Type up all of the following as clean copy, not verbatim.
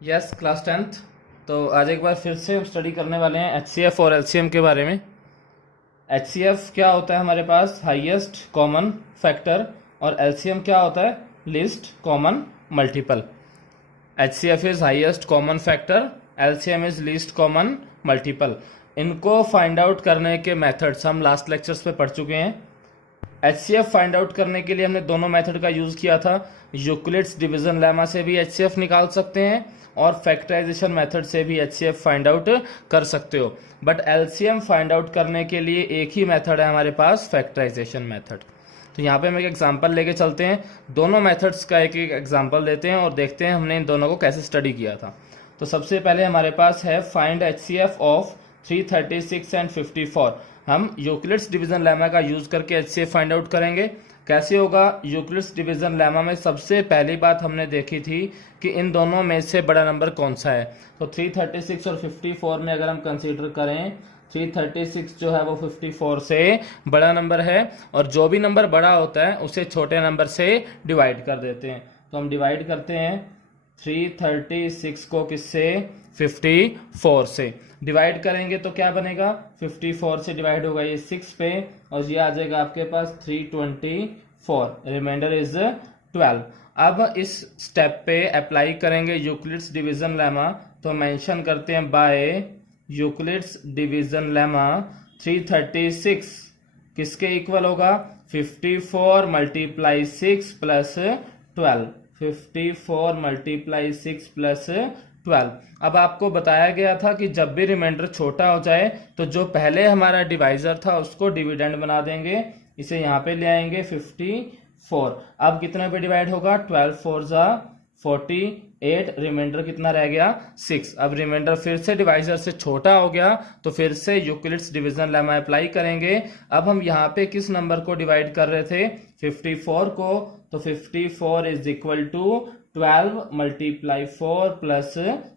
Yes class 10th। तो आज एक बार फिर से हम स्टडी करने वाले हैं एचसीएफ और एलसीएम के बारे में। एचसीएफ क्या होता है हमारे पास? Highest common factor. और एलसीएम क्या होता है? Least common multiple. HCF is highest common factor, LCM is least common multiple. इनको फाइंड आउट करने के मेथड्स हम लास्ट लेक्चर्स पे पढ़ चुके हैं। एचसीएफ फाइंड आउट करने के लिए हमने दोनों मेथड का यूज किया था। यूक्लिड्स डिवीजन लेमा से भी एचसीएफ निकाल सकते हैं और फैक्टराइजेशन मेथड से भी एचसीएफ फाइंड आउट कर सकते हो। बट एलसीएम फाइंड आउट करने के लिए एक ही मेथड है हमारे पास, फैक्टराइजेशन मेथड। तो यहाँ पे हम एक एग्जांपल लेके चलते हैं, दोनों मेथड्स का एक एक एग्जांपल देते हैं और देखते हैं हमने इन दोनों को कैसे स्टडी किया था। तो सबसे पहले हमारे पास है फाइंड एचसीएफ ऑफ 336 एंड 54। हम यूक्लिड्स डिवीजन लेमा का यूज करके एचसीएफ फाइंड आउट करेंगे। कैसे होगा? यूक्लिड्स डिवीजन लेमा में सबसे पहली बात हमने देखी थी कि इन दोनों में से बड़ा नंबर कौन सा है। तो 336 और 54 में अगर हम कंसीडर करें, 336 जो है वो 54 से बड़ा नंबर है और जो भी नंबर बड़ा होता है उसे छोटे नंबर से डिवाइड कर देते हैं। तो हम डिवाइड करते हैं 336 को किससे? 54 से। डिवाइड करेंगे तो क्या बनेगा? 54 से डिवाइड होगा ये 6 पे और ये आ जाएगा आपके पास 324, रिमाइंडर इज 12। अब इस स्टेप पे अप्लाई करेंगे यूक्लिड्स डिवीजन लेमा। तो मेंशन करते हैं बाय यूक्लिड्स डिवीजन लेमा 336 किसके इक्वल होगा? 54 मल्टीप्लाई 6 प्लस 12। 54 multiply 6 plus 12। अब आपको बताया गया था कि जब भी रिमाइंडर छोटा हो जाए तो जो पहले हमारा डिवाइजर था उसको डिविडेंड बना देंगे, इसे यहाँ पे ले आएंगे 54। अब कितने पे डिवाइड होगा? 12 4 जा 48, रिमाइंडर कितना रह गया? 6। अब रिमाइंडर फिर से डिवाइजर से छोटा हो गया तो फिर से यूक्लिड्स डिवीजन लेमा अप्लाई करेंगे। अब हम यहाँ पे किस नंबर को डिवाइड कर रहे थे? 54 को। तो 54 is equal to 12 multiply 4 plus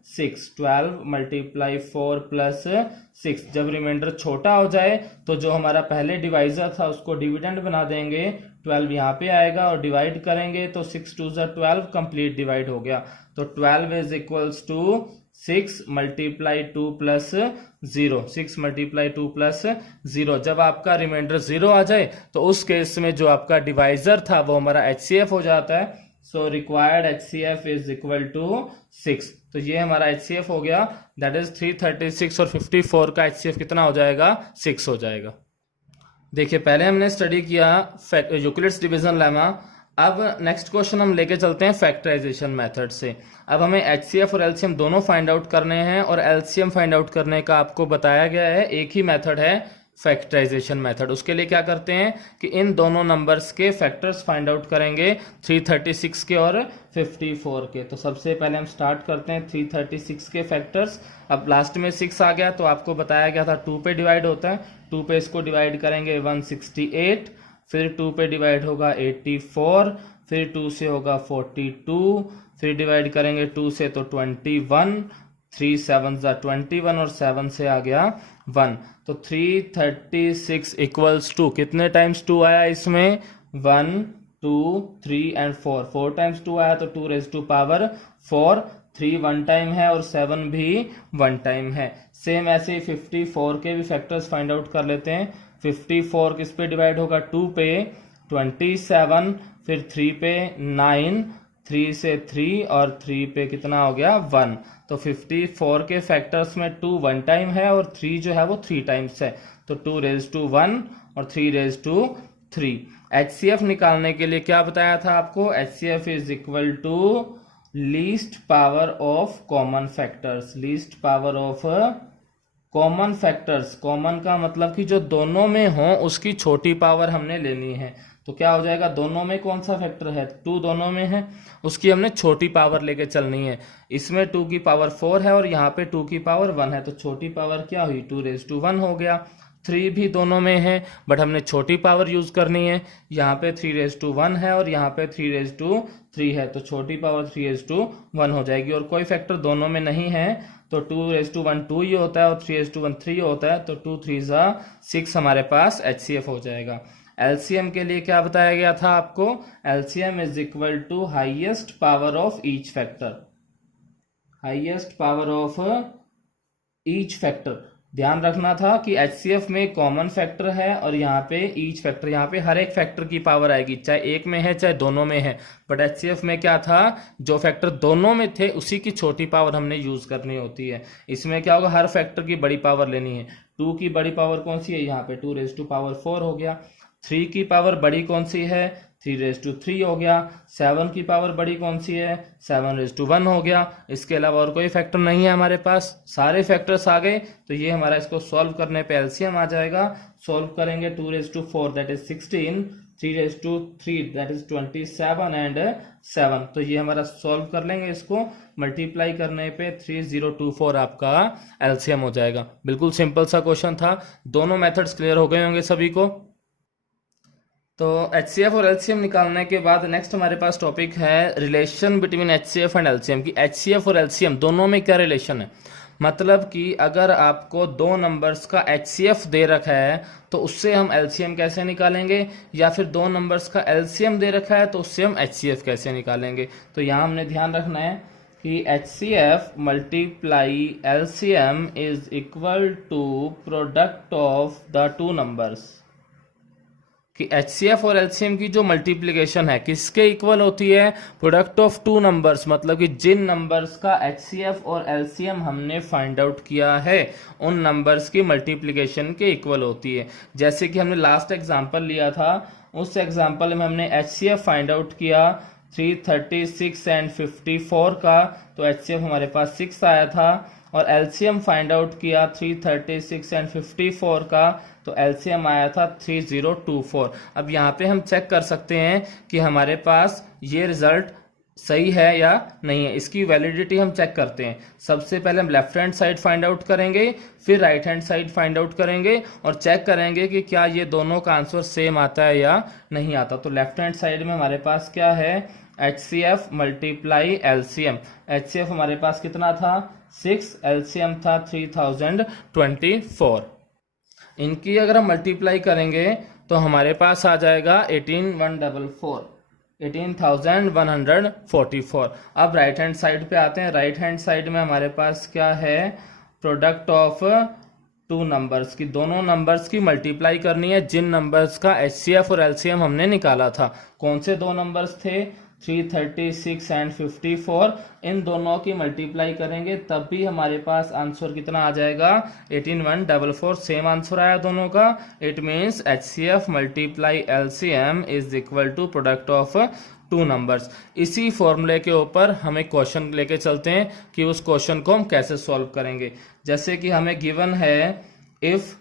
6। 12 multiply 4 plus 6। जब रिमाइंडर छोटा हो जाए तो जो हमारा पहले डिवाइजर था उसको डिविडेंड बना देंगे, 12 यहाँ पे आएगा और डिवाइड करेंगे तो 6 2 12 कंप्लीट डिवाइड हो गया। तो 12 is equals to 6 multiply 2 plus 0। 6 multiply 2 plus 0। जब आपका रिमाइंडर 0 आ जाए तो उस केस में जो आपका डिवाइजर था वो हमारा एचसीएफ हो जाता है। So required HCF is equal to 6। तो ये हमारा एचसीएफ हो गया, दैट इज 336 और 54 का एचसीएफ कितना हो जाएगा? 6 हो जाएगा। देखिए पहले हमने स्टडी किया यूक्लिड्स डिवीजन लेमा। अब नेक्स्ट क्वेश्चन हम लेके चलते हैं फैक्टराइजेशन मेथड से। अब हमें एचसीएफ और एलसीएम दोनों फाइंड आउट करने हैं और एलसीएम फाइंड आउट करने का आपको बताया गया है एक ही मेथड है, फैक्टराइजेशन मेथड। उसके लिए क्या करते हैं कि इन दोनों नंबर्स के फैक्टर्स फाइंड आउट करेंगे, 336 के और 54 के। तो सबसे पहले हम स्टार्ट करते हैं 336 के फैक्टर्स। अब लास्ट में 6 आ गया तो आपको बताया गया था 2 पे डिवाइड होता है। 2 पे इसको डिवाइड करेंगे 168, फिर 2 पे डिवाइड होगा 84, फिर 2 से होगा 42, फिर डिवाइड करेंगे 2 से तो 21, 3 7 21 और 7 से आ गया 1। तो 336 इक्वल्स टू कितने टाइम्स 2 आया इसमें? 1 2 3 एंड 4। 4 टाइम्स 2 आया तो 2 रेज टू पावर 4। 3 1 टाइम है और 7 भी 1 टाइम है। सेम ऐसे ही 54 के भी फैक्टर्स फाइंड आउट कर लेते हैं। 54 किस पे डिवाइड होगा? 2 पे 27, फिर 3 पे 9, 3 से 3 और 3 पे कितना हो गया? 1। तो 54 के फैक्टर्स में 2 1 टाइम है और 3 जो है वो 3 टाइम्स है। तो 2 रेज टू 1 और 3 रेज टू 3। एचसीएफ निकालने के लिए क्या बताया था आपको? HCF is equal to least power of common factors. Least power of common factors. Common का मतलब कि जो दोनों में हो उसकी छोटी पावर हमने लेनी है। तो क्या हो जाएगा? दोनों में कौन सा फैक्टर है? 2 दोनों में है, उसकी हमने छोटी पावर लेके चलनी है। इसमें 2 की पावर 4 है और यहाँ पे 2 की पावर 1 है। तो छोटी पावर क्या हुई? 2 रेज टू 1 हो गया। 3 भी दोनों में है बट हमने छोटी पावर यूज करनी है। यहाँ पे 3 रेज टू 1 है और यहाँ पे 3 रेज टू 3 है। तो छोटी पावर 3 रेज टू 1 हो जाएगी और कोई फैक्टर दोनों में नहीं है तो 2 रेज टू 1 2 ही होता है और 3 रेज टू 1 3 होता है। तो 2 3 जा 6 हमारे पास एचसीएफ हो जाएगा। एलसीएम के लिए क्या बताया गया था आपको? LCM is equal to highest power of each factor. Highest power of each factor. ध्यान रखना था कि HCF में कॉमन फैक्टर है और यहाँ पे ईच फैक्टर, यहाँ पे हर एक फैक्टर की पावर आएगी, चाहे एक में है चाहे दोनों में है। बट HCF में क्या था, जो फैक्टर दोनों में थे उसी की छोटी पावर हमने यूज करनी होती है। इसमें क्या होगा, हर फैक्टर की बड़ी पावर लेनी है। 2 की बड़ी पावर कौन सी है, यहाँ पे 2⁴ हो गया। 3 की पावर बड़ी कौन सी है, 3�3 हो गया। 7 की पावर बड़ी कौन सी है, 7�1 हो गया। इसके अलावा और कोई फैक्टर नहीं है हमारे पास, सारे फैक्टर्स आ गए। तो ये हमारा इसको सॉल्व करने पे एलसीएम आ जाएगा। सॉल्व करेंगे 2⁴ that is 16, 3�3 that is 27 and 7। तो ये हमारा सॉल्व कर लेंगे, इसको मल्टीप्लाई करने पे 3024 आपका एलसीएम हो जाएगा। बिल्कुल सिंपल सा क्वेश्चन था। दोनों मेथड्स क्लियर हो गए होंगे सभी को। तो HCF और LCM निकालने के बाद नेक्स्ट हमारे पास टॉपिक है relation between HCF and LCM की HCF और LCM दोनों में क्या रिलेशन है। मतलब कि अगर आपको दो नंबर्स का HCF दे रखा है तो उससे हम LCM कैसे निकालेंगे, या फिर दो नंबर्स का LCM दे रखा है तो उससे हम HCF कैसे निकालेंगे। तो यहाँ हमने ध्यान रखना है कि HCF multiply LCM is equal to product of the two numbers. कि HCF और LCM की जो मल्टीप्लिकेशन है किसके इक्वल होती है, प्रोडक्ट ऑफ टू नंबर्स। मतलब कि जिन नंबर्स का HCF और LCM हमने फाइंड आउट किया है उन नंबर्स की मल्टीप्लिकेशन के इक्वल होती है। जैसे कि हमने लास्ट एग्जांपल लिया था, उस एग्जांपल में हमने HCF फाइंड आउट किया 336 एंड 54 का, तो HCF हमारे पास 6 आया था। और LCM फाइंड आउट किया 336 एंड 54 का, तो LCM आया था 3024। अब यहाँ पे हम चेक कर सकते हैं कि हमारे पास ये रिजल्ट सही है या नहीं है। इसकी वैलिडिटी हम चेक करते हैं। सबसे पहले हम left hand side find out करेंगे, फिर right hand side find out करेंगे और चेक करेंगे कि क्या ये दोनों का आंसर सेम आता है या नहीं आता। तो लेफ्ट हैंड साइड में हमारे पास क्या है, HCF मल्टीप्लाई LCM। HCF हमारे पास कितना था 6, LCM था 3024। इनकी अगर हम मल्टीप्लाई करेंगे तो हमारे पास आ जाएगा 18,144। अब राइट हैंड साइड पे आते हैं। राइट हैंड साइड में हमारे पास क्या है, प्रोडक्ट ऑफ टू नंबर्स की, दोनों नंबर्स की मल्टीप्लाई करनी है जिन नंबर्स का HCF और LCM हमने निकाला था। कौन से दो नंबर्स थे, 336 एंड 54। इन दोनों की मल्टीप्लाई करेंगे तब भी हमारे पास आंसर कितना आ जाएगा, 18,144। सेम आंसर आया दोनों का। It means HCF multiply LCM is equal to product of two numbers. इसी फॉर्मूले के ऊपर हमें क्वेश्चन लेके चलते हैं कि उस क्वेश्चन को हम कैसे सॉल्व करेंगे। जैसे कि हमें गिवन है if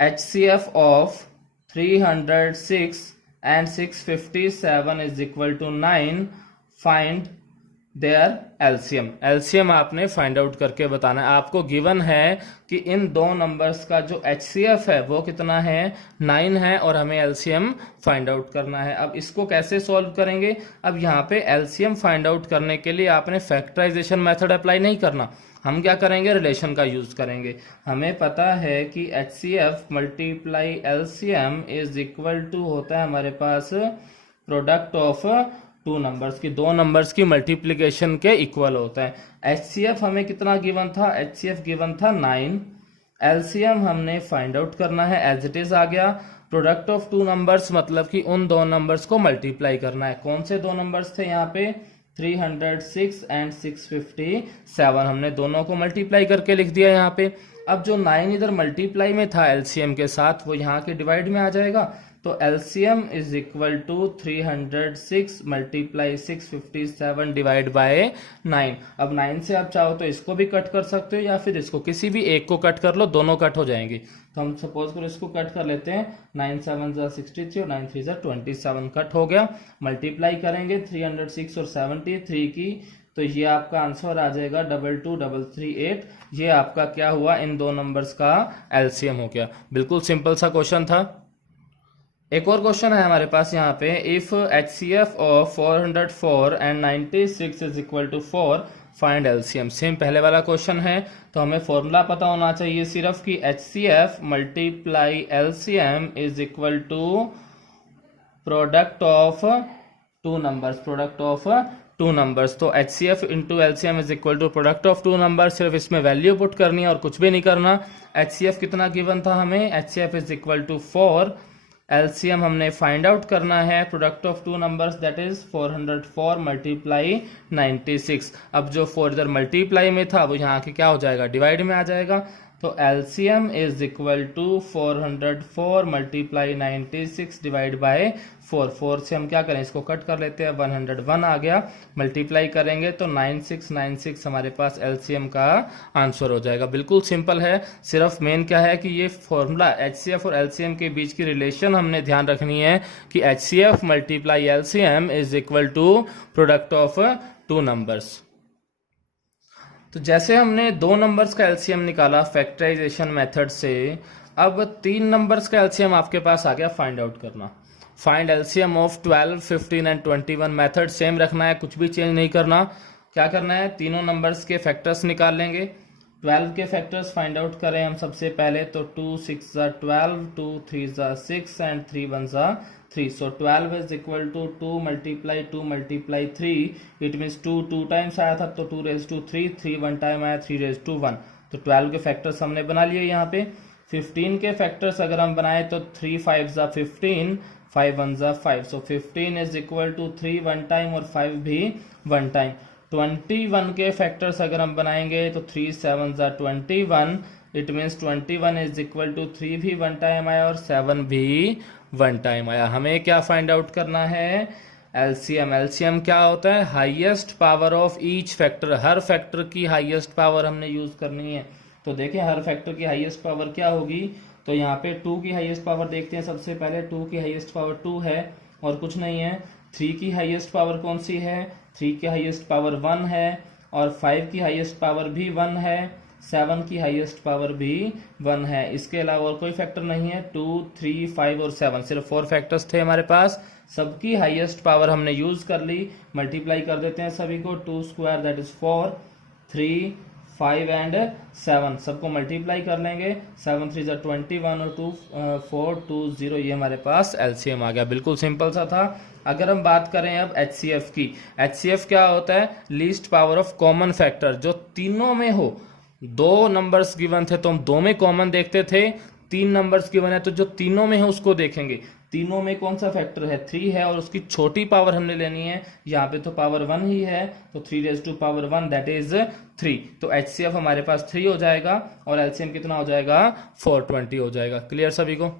HCF of 306 and 657 is equal to 9, find their LCM। LCM आपने फाइंड आउट करके बताना है। आपको गिवन है कि इन दो नंबर्स का जो HCF है वो कितना है, 9 है, और हमें LCM फाइंड आउट करना है। अब इसको कैसे सॉल्व करेंगे, अब यहाँ पे LCM फाइंड आउट करने के लिए आपने फैक्टराइजेशन मेथड अप्लाई नहीं करना। हम क्या करेंगे, रिलेशन का यूज करेंगे। हमें पता है कि HCF multiply LCM is equal to होता है हमारे पास प्रोडक्ट ऑफ टू नंबर्स की, दो नंबर्स की मल्टीप्लिकेशन के इक्वल होता है। HCF हमें कितना गिवन था, HCF गिवन था 9। LCM हमने फाइंड आउट करना है, एज इट इज आ गया। प्रोडक्ट ऑफ टू नंबर्स मतलब कि उन दो नंबर्स को मल्टीप्लाई करना है। कौन से दो नंबर्स थे यहाँ पे, 306 एंड 657। हमने दोनों को मल्टीप्लाई करके लिख दिया यहाँ पे। अब जो 9 इधर मल्टीप्लाई में था LCM के साथ वो यहाँ के डिवाइड में आ जाएगा। तो LCM is equal to 306 multiply 657 divide by 9। अब 9 से आप चाहो तो इसको भी कट कर सकते हो या फिर इसको, किसी भी एक को कट कर लो, दोनों कट हो जाएंगे। तो हम सपोज करो इसको कट कर लेते हैं, 9 7 63 और 9 3 27 कट हो गया। मल्टीप्लाई करेंगे 306 और 73 की, तो ये आपका आंसर आ जाएगा 22338। ये आपका क्या हुआ, इन दो नंबर्स का LCM हो गया। बिल्कुल सिंपल सा क्वेश्चन था। एक और क्वेश्चन है हमारे पास यहाँ पे, if HCF of 404 and 96 is equal to 4, find LCM। Same पहले वाला क्वेश्चन है। तो हमें फॉर्मूला पता होना चाहिए सिर्फ कि HCF multiply LCM is equal to product of two numbers, product of two numbers. तो HCF into LCM is equal to product of two number, सिर्फ इसमें वैल्यू पुट करनी है और कुछ भी नहीं करना। HCF कितना गिवन था हमें, HCF is equal to 4, LCM हमने फाइंड आउट करना है product of two numbers that is 404 multiply 96। अब जो 4 इधर मल्टीप्लाई में था वो यहाँ के क्या हो जाएगा, डिवाइड में आ जाएगा। तो LCM is equal to 404 multiply 96 divide by 4। 4 से हम क्या करें, इसको कट कर लेते हैं, 101 आ गया, मल्टीप्लाई करेंगे तो 9696 हमारे पास LCM का आंसर हो जाएगा। बिल्कुल सिंपल है, सिर्फ मेन क्या है कि ये फॉर्मूला HCF और LCM के बीच की रिलेशन हमने ध्यान रखनी है कि HCF multiply LCM is equal to product of two numbers. तो जैसे हमने दो नंबर्स का LCM निकाला फैक्टराइजेशन मेथड से, अब तीन नंबर्स का LCM आपके पास आ गया फाइंड आउट करना। Find LCM of 12, 15 and 21। Method same रखना है, कुछ भी चेंज नहीं करना। क्या करना है, तीनों नंबर्स के फैक्टर्स निकाल लेंगे। 12 के फैक्टर्स फाइंड आउट करें हम सबसे पहले, तो 2 6 12, 2 3 6 and 3 1 3। So 12 is equal to 2 multiply 3, it means 2 times आया था तो 2 रेज टू 3, 3 1 टाइम आया 3 रेज टू 1। तो 12 के फैक्टर्स हमने बना लिए यहाँ पे। 15 के फैक्टर्स अगर हम बनाए तो 3 5 15, 5 1 5। So 15 is equal to 3 1 time और 5 भी 1 टाइम। 21 के फैक्टर्स अगर हम बनाएंगे तो 3 7 21, it means 21 is equal to 3 भी 1 टाइम आया और 7 भी 1 टाइम आया। हमें क्या फाइंड आउट करना है, LCM। LCM क्या होता है, highest power of each factor. Her factor की हाईएस्ट पावर हमने यूज करनी है। तो देखें हर फैक्टर की हाईएस्ट पावर क्या होगी, तो यहाँ पे 2 की हाईएस्ट पावर देखते हैं सबसे पहले। 2 की हाईएस्ट पावर 2 है और कुछ नहीं है। 3 की हाईएस्ट पावर कौन सी है, 3 की हाईएस्ट पावर 1 है और 5 की हाईएस्ट पावर भी 1 है, 7 की हाईएस्ट पावर भी 1 है। इसके अलावा और कोई फैक्टर नहीं है। 2 3 5 और 7, सिर्फ 4 फैक्टर्स थे हमारे पास। सबकी हाईएस्ट पावर हमने यूज कर ली। मल्टीप्लाई कर देते हैं सभी को, 2 स्क्वायर दैट इज 4, 3 5 एंड 7 सबको मल्टीप्लाई कर लेंगे। 7 3 21 और 2 4 2 0, ये हमारे पास LCM आ गया। बिल्कुल सिंपल सा था। अगर हम बात करें अब HCF की, HCF क्या होता है, least power of common factor. जो तीनों में हो, दो नंबर्स गिवन थे तो हम दो में कॉमन देखते थे, 3 नंबर्स गिवन है तो जो तीनों में है उसको देखेंगे। तीनों में कौन सा फैक्टर है, 3 है और उसकी छोटी पावर हमने लेनी है। यहाँ पे तो पावर 1 ही है तो 3 raise to power 1 that is 3। तो HCF हमारे पास 3 हो जाएगा और LCM कितना हो जाएगा, 420 हो जाएगा। क्लियर सभी को।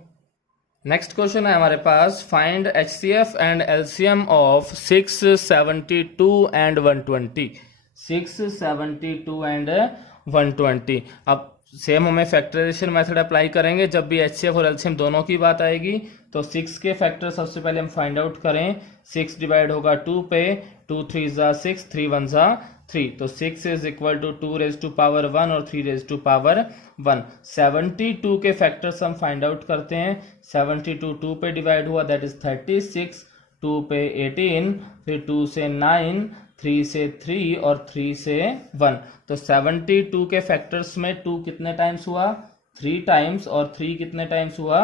नेक्स्ट क्वेश्चन है हमारे पास, find HCF and LCM of 6 72 and 120। 6 72 and 120। अब सेम हमें फैक्टराइजेशन मेथड अप्लाई करेंगे जब भी HCF और LCM दोनों की बात आएगी। तो 6 के फैक्टर सबसे पहले हम फाइंड आउट करें। 6 डिवाइड होगा 2 पे, 2 3 6, 3 1 3। तो 6 is equal to 2 raise to power 1 और 3 रेज टू पावर 1। 72 के फैक्टर्स हम फाइंड आउट करते हैं। 72 2 पे डिवाइड हुआ दैट इज 36, 2 पे 18, फिर 2 से 9, 3 से 3 और 3 से 1। तो 72 के फैक्टर्स में 2 कितने टाइम्स हुआ, 3 टाइम्स, और 3 कितने टाइम्स हुआ,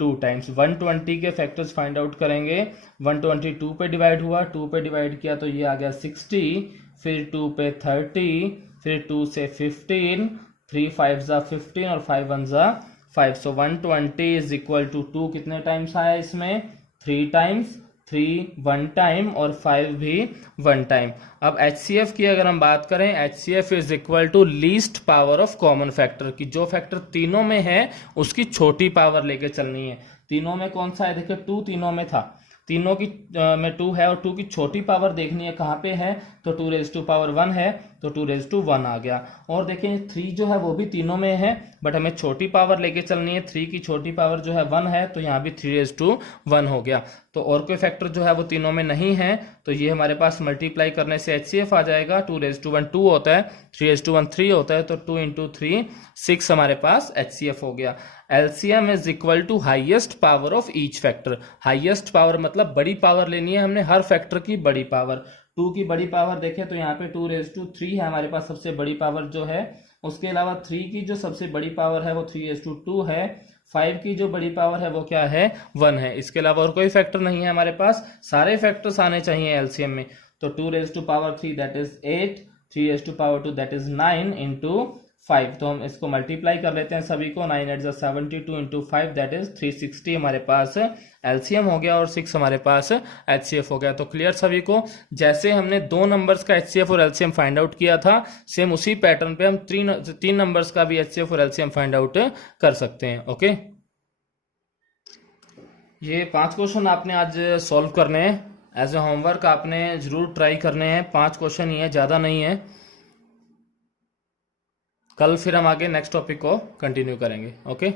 2 टाइम्स। 120 के फैक्टर्स फाइंड आउट करेंगे। 120 2 पे डिवाइड हुआ, 2 पे डिवाइड किया तो ये आ गया 60, फिर 2 पे 30, फिर 2 से 15, 3 5 15 और 5 1 5। सो 120 इज इक्वल टू 2 कितने टाइम्स आया इसमें, 3 टाइम्स, 3 1 टाइम और 5 भी 1 टाइम। अब HCF की अगर हम बात करें, HCF is equal to least power of common factor की जो फैक्टर तीनों में है उसकी छोटी पावर लेके चलनी है। तीनों में कौन सा है, देखिए 2 तीनों में था, तीनों की में 2 है और 2 की छोटी पावर देखनी है कहाँ पे है, तो 2 रेज टू पावर 1 है तो 2 रेज टू 1 आ गया। और देखें 3 जो है वो भी तीनों में है बट हमें छोटी पावर लेके चलनी है। 3 की छोटी पावर जो है 1 है तो यहाँ भी 3 रेज टू 1 हो गया। तो और कोई फैक्टर जो है वो तीनों में नहीं है तो ये हमारे पास मल्टीप्लाई करने से HCF आ जाएगा। 2 रेज टू 1 2 होता है, 3 रेज टू 1 3 होता है, तो 2 इंटू 3 6 हमारे पास HCF हो गया। LCM is equal to highest power of each factor. Highest power मतलब बड़ी पावर लेनी है हमने, हर फैक्टर की बड़ी पावर। 2 की बड़ी पावर देखें तो यहाँ पे 2 रेज टू 3 है हमारे पास सबसे बड़ी पावर जो है। उसके अलावा 3 की जो सबसे बड़ी पावर है वो 3 रेज टू 2 है। 5 की जो बड़ी पावर है वो क्या है, 1 है। इसके अलावा और कोई फैक्टर नहीं है हमारे पास, सारे फैक्टर्स आने चाहिए LCM में। तो 2 raise to power 3 that is 8, 3 raise to power 2 that is 9 into 5। तो हम इसको मल्टीप्लाई कर लेते हैं सभी को, 9 8 72 इंटू 5 दैट इज 360 हमारे पास एलसीएम हो गया और 6 हमारे पास एचसीएफ हो गया। तो क्लियर सभी को, जैसे हमने 2 नंबर्स का एचसीएफ और एलसीएम फाइंड आउट किया था, सेम उसी पैटर्न पे हम 3 नंबर्स का भी एचसीएफ और एलसीएम फाइंड आउट कर सकते हैं। ओके, ये 5 क्वेश्चन आपने आज सॉल्व करने हैं एज ए होमवर्क, आपने जरूर ट्राई करने हैं। 5 क्वेश्चन ही है, ज़्यादा नहीं है। कल फिर हम आगे नेक्स्ट टॉपिक को कंटिन्यू करेंगे। ओके।